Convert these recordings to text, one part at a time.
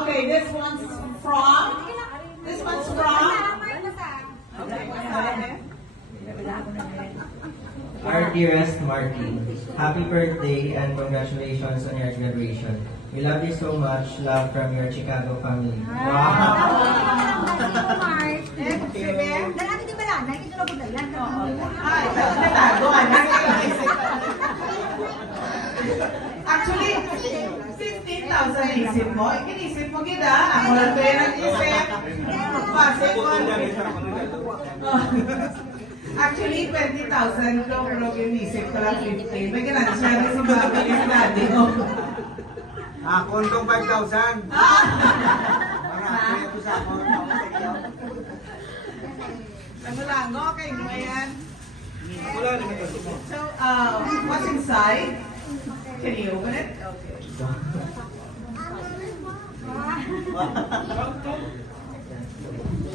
Okay, this one's from. This one's from. Our dearest Marty, happy birthday and congratulations on your graduation. We love you so much. Love from your Chicago family. Wow! Actually, 15,000 isip mo. Ikinisip mo gina. Ako lang ito yung nag-isip. Base ko. Actually, 20,000 log yung isip ko lang 15. May ganun siya rin si Baba yung daddy mo. Kondong 5,000. Kaya ito sa ako. Lango-lango, okay mo yan. Wala naman ito mo. So, what's inside? Can you open it? Okay.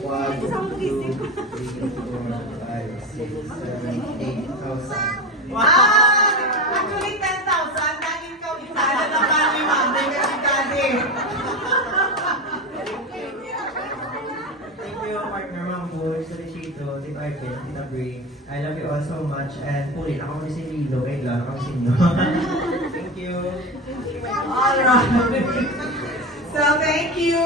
One, two, three, 4, 5, 6, 7, 8,000. Wow! Actually, 10,000. Dahil ikaw itala na ba ni Mami kasi daddy. Thank you, partner Mambo, Solicito, Tip Arvin, Tita Bray. I love you all so much. And ulit, ako si Lilo. Wait lang, ako si Nino. Thank you. Alright. So, thank you.